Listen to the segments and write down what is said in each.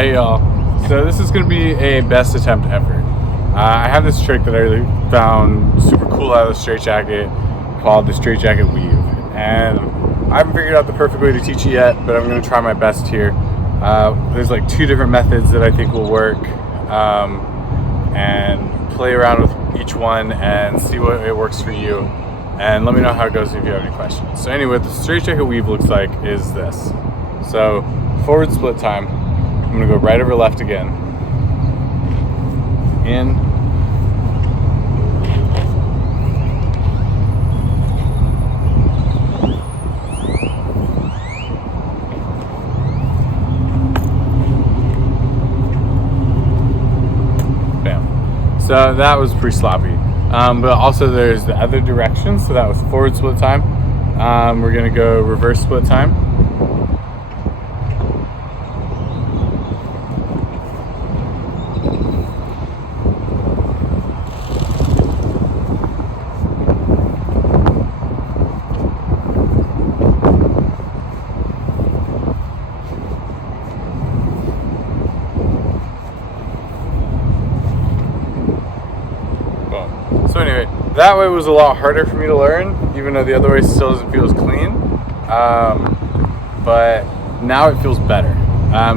Hey y'all, so this is going to be a best attempt ever. I have this trick that I really found super cool out of the straight jacket called the straight jacket weave, and I haven't figured out the perfect way to teach it yet, but I'm going to try my best here. There's like 2 different methods that I think will work, and play around with each one and see what it works for you, and let me know how it goes if you have any questions. So anyway, what the straight jacket weave looks like is this. So forward split time, I'm going to go right over left again, in, bam. So that was pretty sloppy, but also there's the other direction. So that was forward split time. We're going to go reverse split time. So anyway, that way was a lot harder for me to learn, even though the other way still doesn't feel as clean. But now it feels better.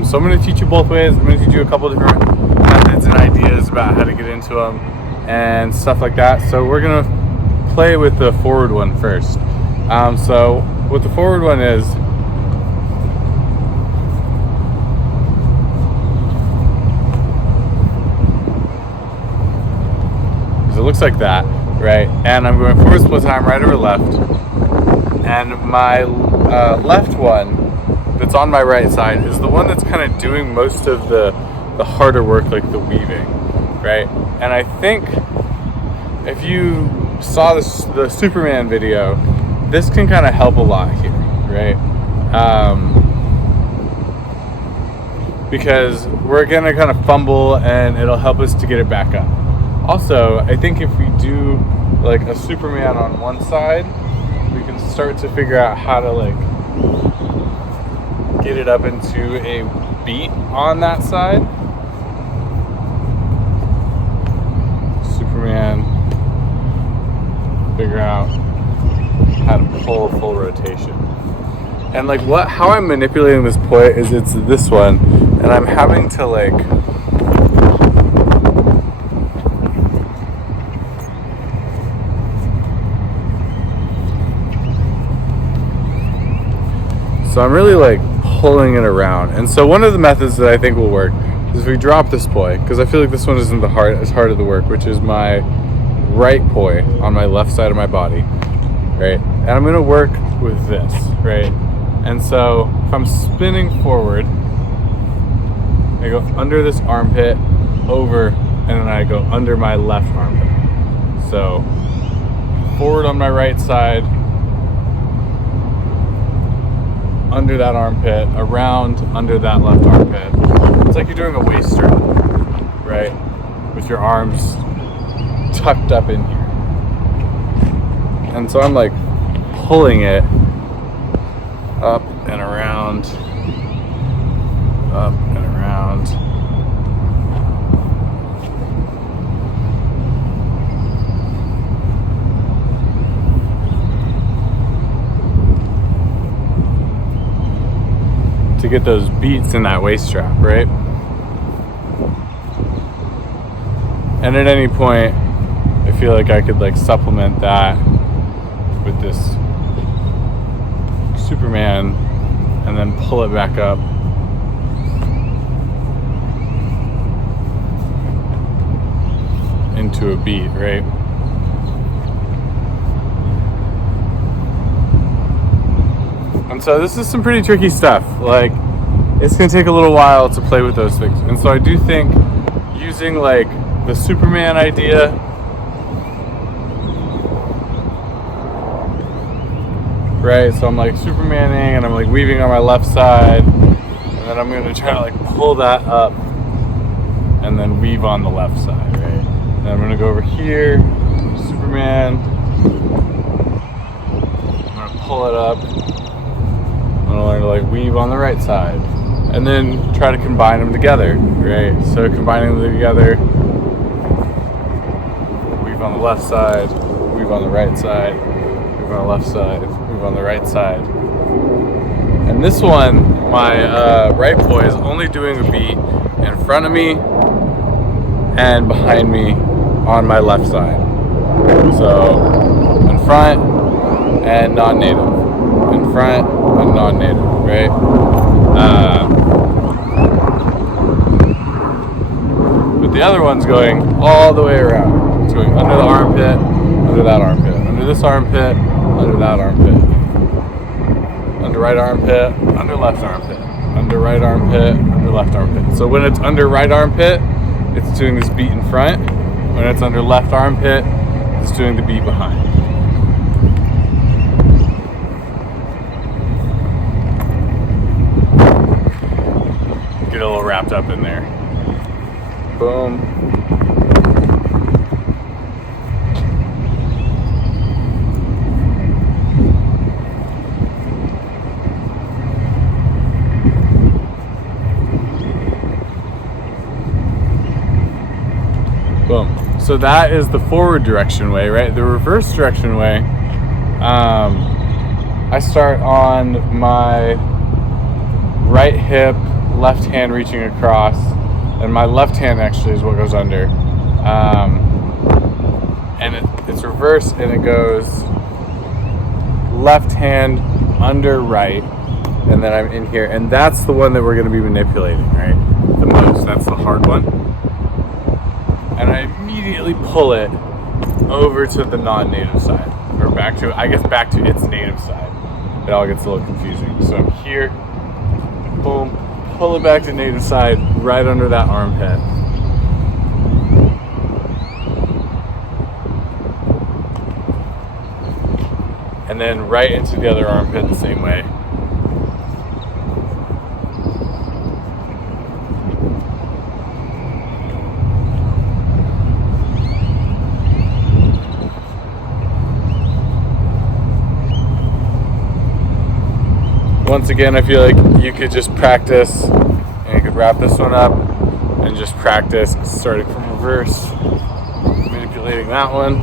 So I'm going to teach you both ways. I'm going to teach you a couple different methods and ideas about how to get into them and stuff like that. So we're going to play with the forward one first. So what the forward one is, it looks like that, right? And I'm going forward split time right over left, and my left one that's on my right side is the one that's kind of doing most of the harder work, like the weaving, right? And I think if you saw the Superman video, this can kind of help a lot here, right? Because we're gonna kind of fumble and it'll help us to get it back up. Also, I think if we do like a Superman on one side, we can start to figure out how to like get it up into a beat on that side. Superman, figure out how to pull a full rotation. And like how I'm manipulating this point is it's this one, and I'm having to like so I'm really like pulling it around. And so one of the methods that I think will work is if we drop this poi, because I feel like this one isn't as hard of the work, which is my right poi on my left side of my body, right? And I'm gonna work with this, right? And so if I'm spinning forward, I go under this armpit, over, and then I go under my left armpit. So forward on my right side, under that armpit, around under that left armpit. It's like you're doing a waist strap, right? With your arms tucked up in here. And so I'm like pulling it up and around, up and around. To get those beats in that waist strap, right? And at any point, I feel like I could like supplement that with this Superman and then pull it back up. Into a beat, right? And so this is some pretty tricky stuff. Like, it's gonna take a little while to play with those things. And so I do think using like the Superman idea, right? So I'm like Supermaning and I'm like weaving on my left side, and then I'm gonna try to like pull that up and then weave on the left side, right? And I'm gonna go over here, Superman. I'm gonna pull it up. I'm gonna learn to like weave on the right side, and then try to combine them together, right? So combining them together, weave on the left side, weave on the right side, weave on the left side, weave on the right side. And this one, my right poi is only doing a beat in front of me and behind me on my left side. So in front and non-native, in front and non-native, right? But the other one's going all the way around. It's going under the armpit, under that armpit, under this armpit, under that armpit, under right armpit, under left armpit, under right armpit, under left armpit. So when it's under right armpit, it's doing this beat in front. When it's under left armpit, it's doing the beat behind. Get a little wrapped up in there. Boom. Boom. So that is the forward direction way, right? The reverse direction way, I start on my right hip, left hand reaching across, and my left hand actually is what goes under. And it's reverse, and it goes left hand under right, and then I'm in here, and that's the one that we're going to be manipulating, right? The most. That's the hard one. And I immediately pull it over to the non-native side, or back to its native side. It all gets a little confusing. So I'm here, boom, pull it back to native side, right under that armpit. And then right into the other armpit the same way. Once again, I feel like you could just practice, and you could wrap this one up and just practice starting from reverse, manipulating that one.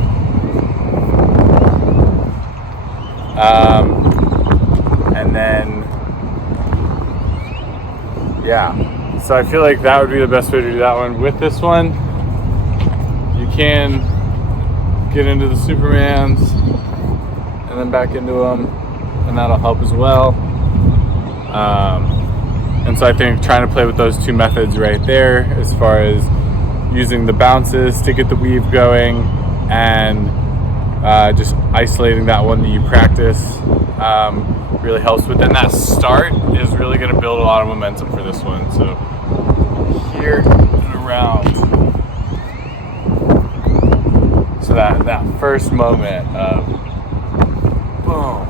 And then, yeah. So I feel like that would be the best way to do that one. With this one, you can get into the Supermans and then back into them, and that'll help as well. And so I think trying to play with those two methods right there, as far as using the bounces to get the weave going, and just isolating that one that you practice, really helps. But then that start is really going to build a lot of momentum for this one. So here and around. So that first moment of boom.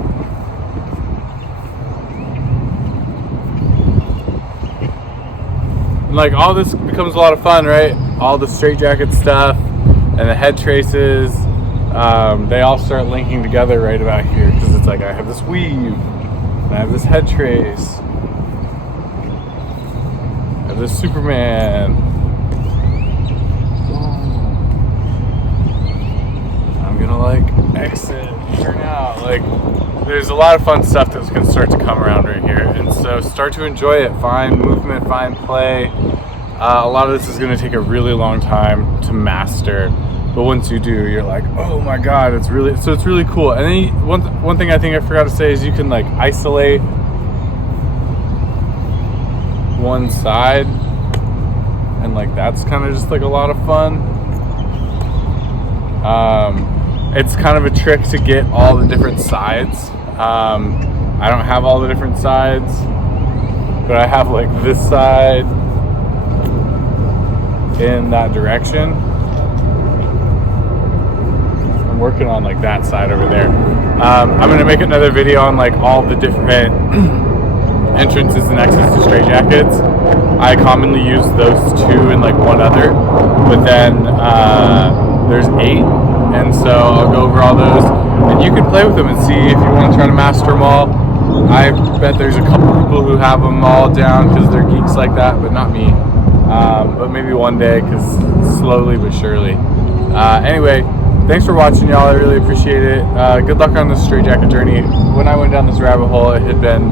And like all this becomes a lot of fun, right? All the straight jacket stuff and the head traces, they all start linking together right about here, because it's like I have this weave, and I have this head trace, I have this Superman. I'm gonna like exit, turn out. Like there's a lot of fun stuff that's gonna start to come around right here, and so start to enjoy it. Find movement, find play. A lot of this is gonna take a really long time to master, but once you do, you're like, oh my god, it's really cool. And then one thing I think I forgot to say is you can like isolate one side, and like that's kind of just like a lot of fun. It's kind of a trick to get all the different sides. I don't have all the different sides, but I have like this side in that direction. I'm working on like that side over there. I'm gonna make another video on like all the different entrances and exits to straight jackets. I commonly use those two and like one other, but then there's 8, and so I'll go over all those, and you can play with them and see if you want to try to master them all. I bet there's a couple people who have them all down because they're geeks like that, but not me. But maybe one day, because slowly but surely. Anyway, thanks for watching, y'all. I really appreciate it. Good luck on this straitjacket journey. When I went down this rabbit hole, it had been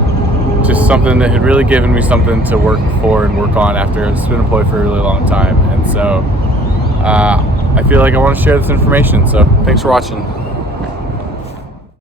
just something that had really given me something to work for and work on after it's been employed for a really long time. And so I feel like I want to share this information. So thanks for watching.